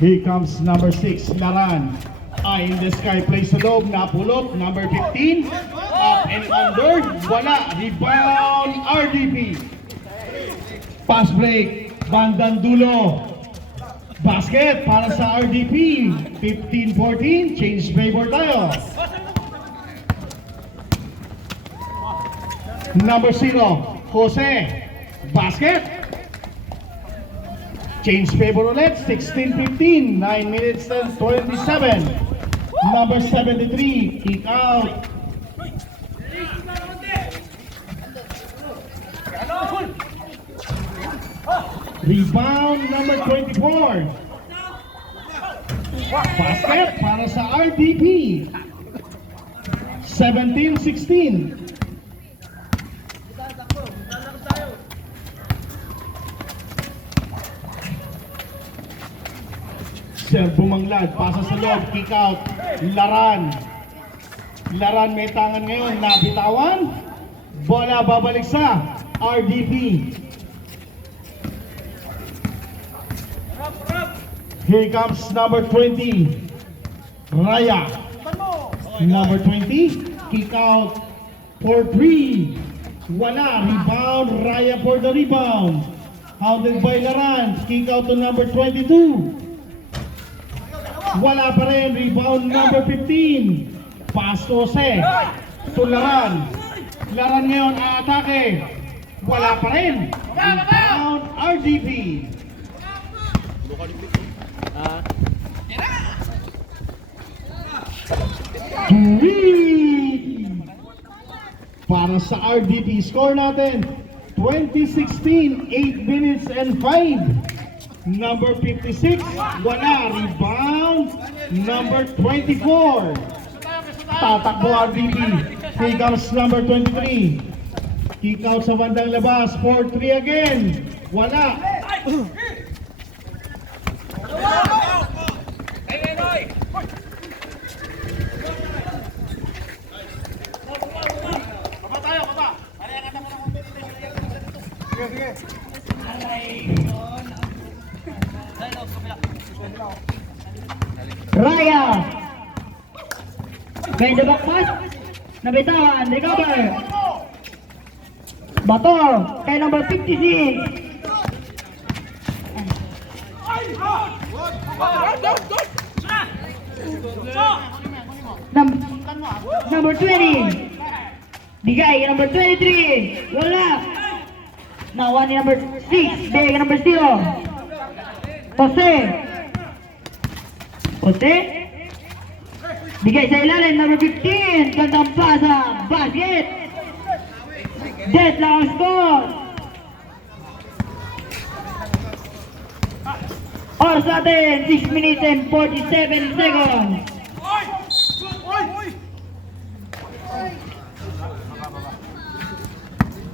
Here comes number 6, Laran. Eye in the sky, plays sa loob, napulot. Number 15, up and under. Wala, rebound, RDP. Pass break, bandang dulo. Basket para sa RDP. 15-14, change favor tayo. Number 0, Jose. Basket. Change favor ulit, 16-15, 9 minutes and 27. Number 73, kick out. Rebound, number 24. Basket para sa RDP. 17-16. Serve bumanglad, pasa sa loob, kick out, Laran. Laran may tangan ngayon, nabitawan. Bola babalik sa RDP. Here comes number 20, Raya. Number 20, kick out for 3. Wala, rebound, Raya for the rebound. Hounded by Laran, kick out to number 22. Wala pa rin, rebound number 15. Pass to Jose. To Laran. Laran ngayon aatake. Wala pa rin. Rebound RDP. Para sa RDP, score natin 2016, 8 minutes and 5. Number 56, wala, rebound. Number 24, tatakbo RDP. Here comes number 23. Kick out sa bandang labas, 4-3 again. Wala. Raya. Behind the back pass. Nabitawan, recover. Bato, kay number 56. Number 20. Bigay, number 23. Wala. Nawa ni number 6. Bigay, number 0. Jose. Jose. Bigay sa ilalim, number 15. Gandang pasa. Basket. Dead lang ang score. Oras natin, 6 minutes and 47 seconds.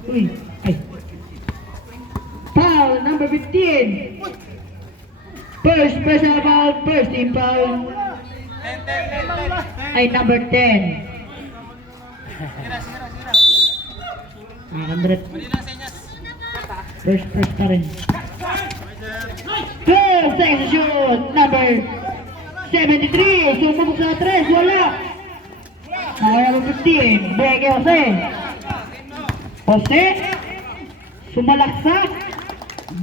Uy, ay. Foul, number 15. First personal foul, first team foul. Ay, number 10. 100. First pa rin. 12 seconds to shoot. Number 73. Sumubok sa 3. Wala. Number 15. Beke Jose. Jose. Sumalaksak.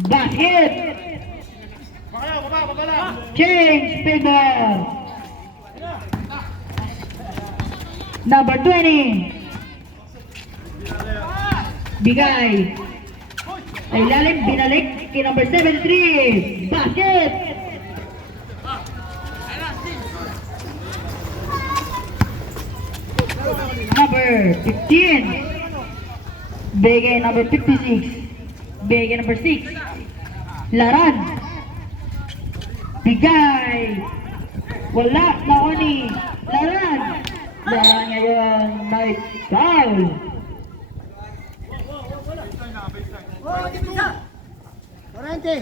Basket. Change favor. Number 20. Bigay. Ay lalim, binalik kay number 73. Basket. Number 15. Bigay number 56. Bigay number 6. Laran. Bigay. Wala, naoni. Laran. Laran ngayon may foul. Corrente,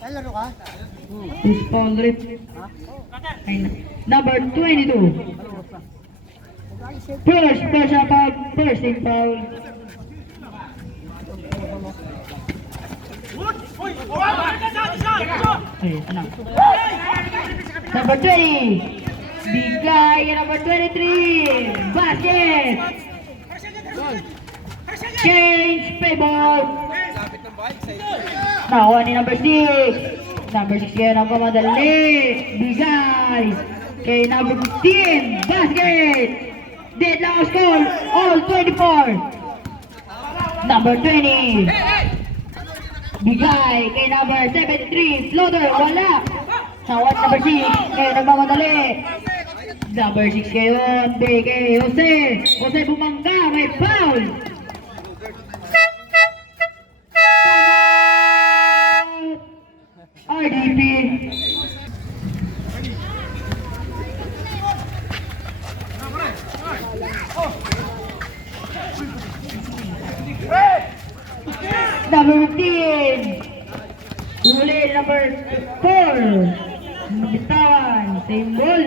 ay laro ka? This foul rate. Number 22. First personal foul, first team foul. Ay, ano? Number 20. Bigay kay number 23. Basket. Change favor. Nakuha ni number 6. Number 6 kaya nagkamadali. Bigay kay number 15. Basket. Dead lang ang score. All 24. Number 20. Bigay kay number 73. Floater. Wala. Nakuha ni number 6. Kaya nagmamadali. Number 6 ngayon. Bigay Jose. Jose bumangga. May foul. RDP. Number 15. Uli number 4. Bitawan. Same ball.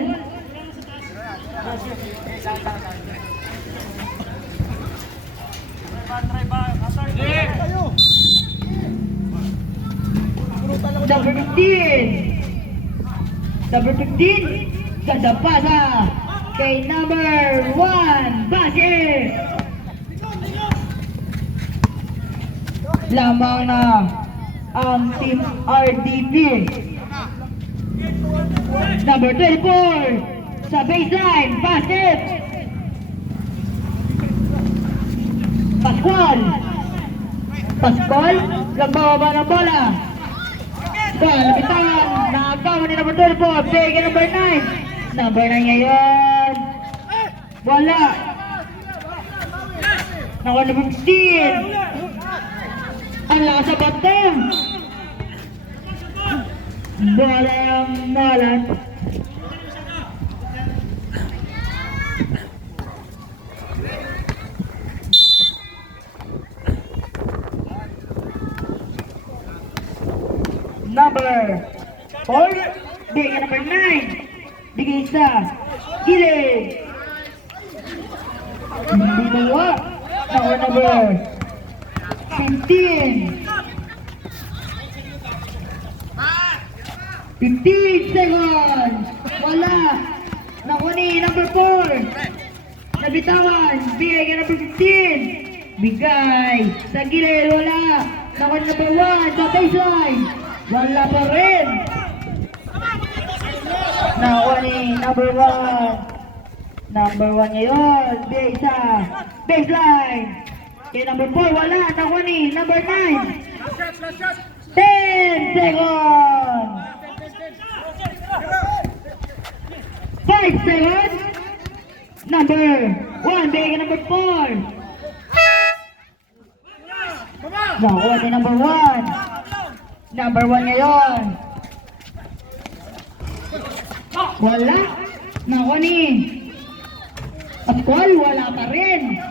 Number 15. Number 15. Ganda pasa kay number 1. Basket. Lamang na ang team RDP. Number 24. Sa baseline. Basket. Pascual. Pascual. Nagbababa ng bola. Nabitawan, nakagawa ni number 24, bigay number 9. Number 9 ngayon. Wala. Nakuha number 16. Ang lakas sa bottom. Bola yung Nolan. Number 4, bigay number 9. Bigay sa gilid. Hindi nawa. Nakuha number 15. 15 seconds. Wala. Nakuha ni number 4. Nabitawan. Bigay ka number 15. Bigay sa gilid. Wala. Nakuha ni number 1 sa baseline. Wala pa rin. Nakuha ni number 1. Number 1 ngayon. Bigay sa baseline. Kay number 4 wala. Nakuha ni number 9. 10 seconds. 5 seconds. Number 1. Bigay kay number 4. Nakuha ni number 1. Number 1 ngayon. Wala. Nakuha ni Pascual. Wala pa rin.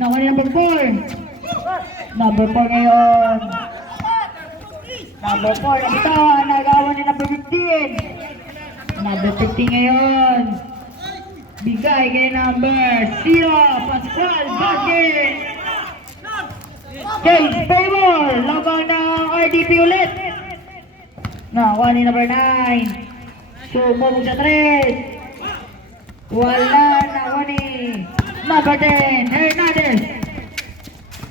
Nakuha ni number 4. Number 4 ngayon. Number 4. Nabitawan. Nagawa ni number 15. Number 15 ngayon. Bigay kay number 0. Pascual. Basket. Case favor. Labang ng RDP ulit. Nakuha ni number 9. Sumubog sa 3. Wala. Nakuha ni number 10. Hernandez.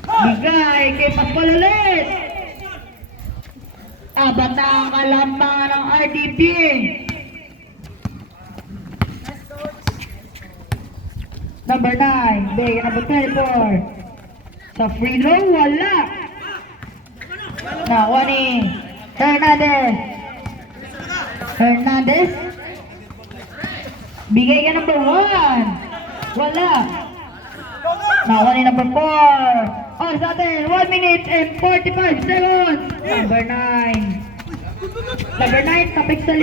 Bigay kay Pascual ulit. Abat na ang kalambangan ng RDP. Number 9. Bigay number 24. Sa free throw, wala. Nakuha ni Hernandez. Hernandez. Bigay ka number 1. Wala. Nakuha ni number 4. Or sa atin, 1 minute and 45 seconds. Number 9. Number 9, tapik sa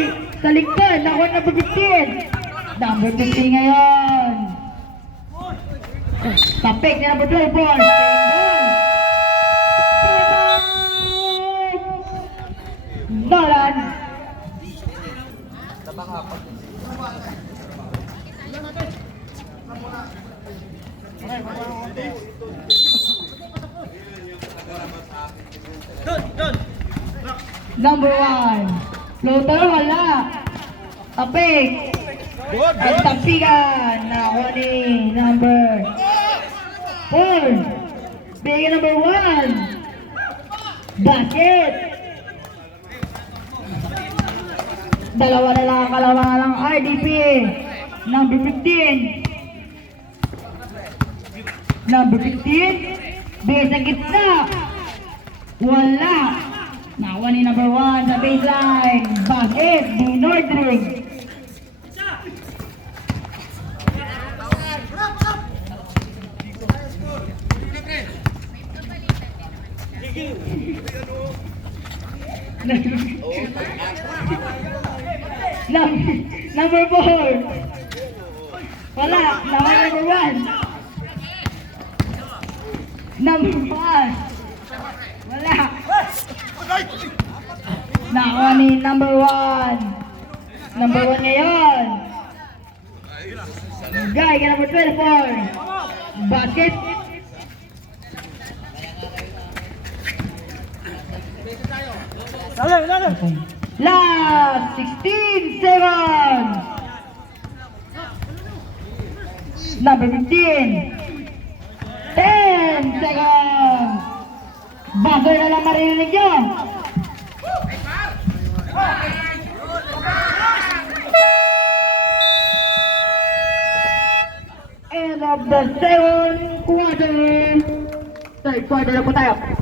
likod. Nakuha ni number 15. Number 15 ngayon. Tapik ni number 12 ball. Nolan. Number 1. Floater, wala. Tapik. At tapikan. Nakuha ni number 4. Bigyan number 1. Basket. Dalawa na lang ang kalamangan ng RDP. Number 15. Number 15. Bigay sa gitna. Wala. Nakuha ni number 1 sa baseline. Basket. Di Nordring. Number 4. Wala. Nakuha number 1. Number 1. Wala. Nakuha ni number 1. Number 1 ngayon. Guy, number 24. Basket. Last 16 seconds. Number 15. 10 seconds. Buzzer na lang marinig nyo. End of the second quarter. Third quarter na po tayo.